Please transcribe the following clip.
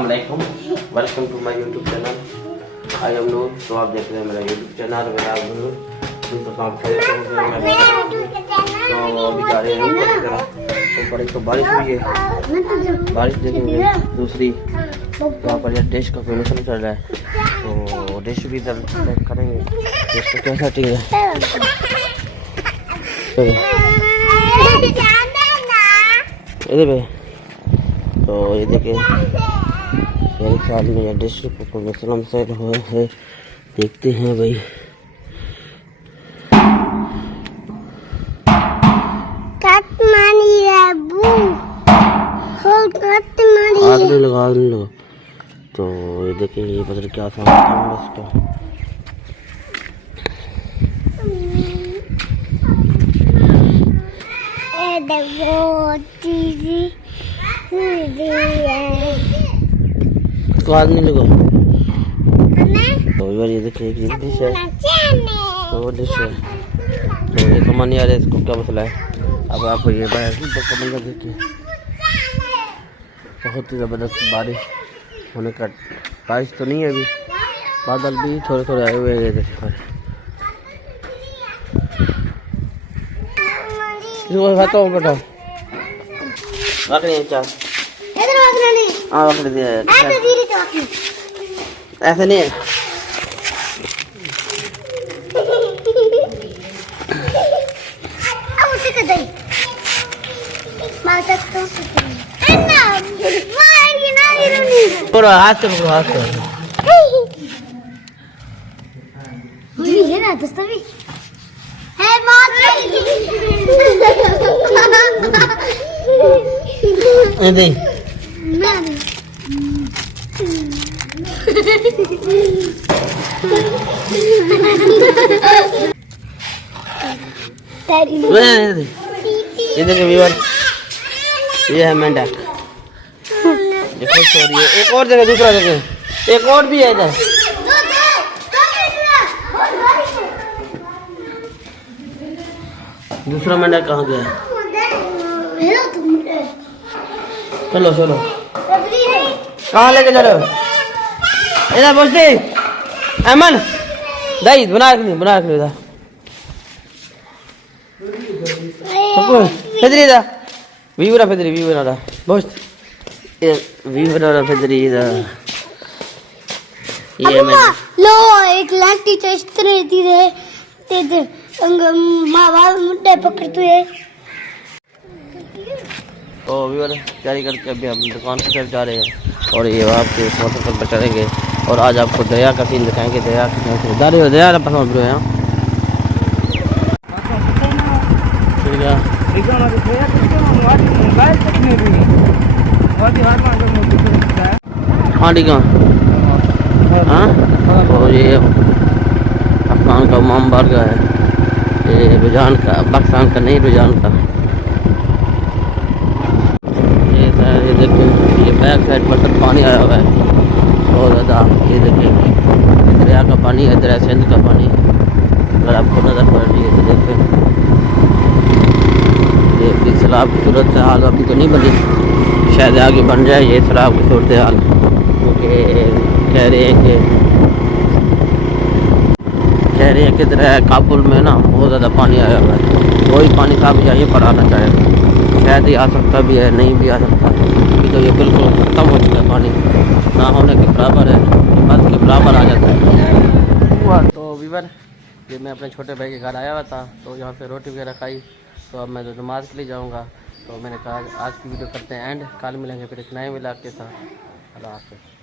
अस्सलाम वालेकुम, welcome to my YouTube channel. I am Noor. तो आप देख रहे हैं मेरा यूट्यूब चैनल। मेरा तो अभी जा रहे हैं ऊपर। एक तो बारिश हुई है, बारिश देखेंगे। दूसरी यहाँ पर यह डिश का फिनिशन चल रहा है, तो डिश भी इधर चेक करेंगे डिश का कैसा ठीक है। इधर पे तो ये देखिए मेरे ख्याल में यह डिश मुसलम से हुए है। देखते हैं भाई। आग नहीं लगा तो ये देखिए ये पता क्या समझता इसको। इसको आग नहीं लगा तो ये देखिए एक डिश है, तो डिश है तो ये समझ नहीं आ रहा है इसको क्या मसला है। अब आप ये बाहर कमेंट कर देखिए। बहुत ही ज़बरदस्त बारिश होने का, बारिश तो नहीं है अभी, बादल भी थोड़े थोड़े आए हुए हैं। देखिए इसको खाता हूँ बेटा, रखनी चार हाँ रख दिया है। ऐसे नहीं है हाथ से पकड़ो, हाथ से है ना दस्तवी है बात नहीं ये देखिए व्यूअर, ये है मेंढक जो खुश हो रही है। एक और जगह दूसरा जगह एक और भी है इधर। दूसरा मेंढक कहाँ गया? चलो चलो कहाँ लेके जा रहे हो? इधर पहुँचते अमन दही बना रख लो इधर। फेदरी इधर वीवरा फेदरी वीवरा बहुत वीवरा फेदरी इधर। ये मैं लो एक लाख टीचर इस तरह रहती है ते माँ बाप मुद्दे पकड़ते हैं। तो वीवर तैयारी करके अभी हम दुकान की तरफ जा रहे हैं और ये आपके मोटर पर चलेंगे और आज आपको दया का सीन दिखाएंगे। दया दया पसंद है हाँ ठीक है। हाँ और ये अफगान का मामबार का है, ये रुझान का पाकिस्तान का नहीं रुझान का। ये देखिए ये बैक साइड पर सब पानी आया हुआ है बहुत ज़्यादा। ये देखिए दरिया का पानी है, दरिया सिंध का पानी अगर आपको नज़र पड़ रही है तो देखिए। ये सैलाब की सूरत हाल अभी तो नहीं बनी, शायद आगे बन जाए ये सैलाब की सूरत हाल, क्योंकि कह रहे हैं कि काबुल में ना बहुत ज़्यादा पानी आया हुआ है। कोई पानी साहब चाहिए पर आना चाहेगा, शायद ही आ सकता भी है नहीं भी आ सकता, क्योंकि तो ये बिल्कुल ख़त्म हो चुका है। पानी ना होने के बराबर है, बस के बराबर आ जाता है। तो वीवर ये मैं अपने छोटे भाई के घर आया हुआ था, तो यहाँ पे रोटी वगैरह खाई, तो अब मैं तो नमाज़ के लिए जाऊँगा। तो मैंने कहा आज की वीडियो करते हैं एंड, कल मिलेंगे फिर एक नए व्लॉग के साथ। अल्लाह हाफ़िज़।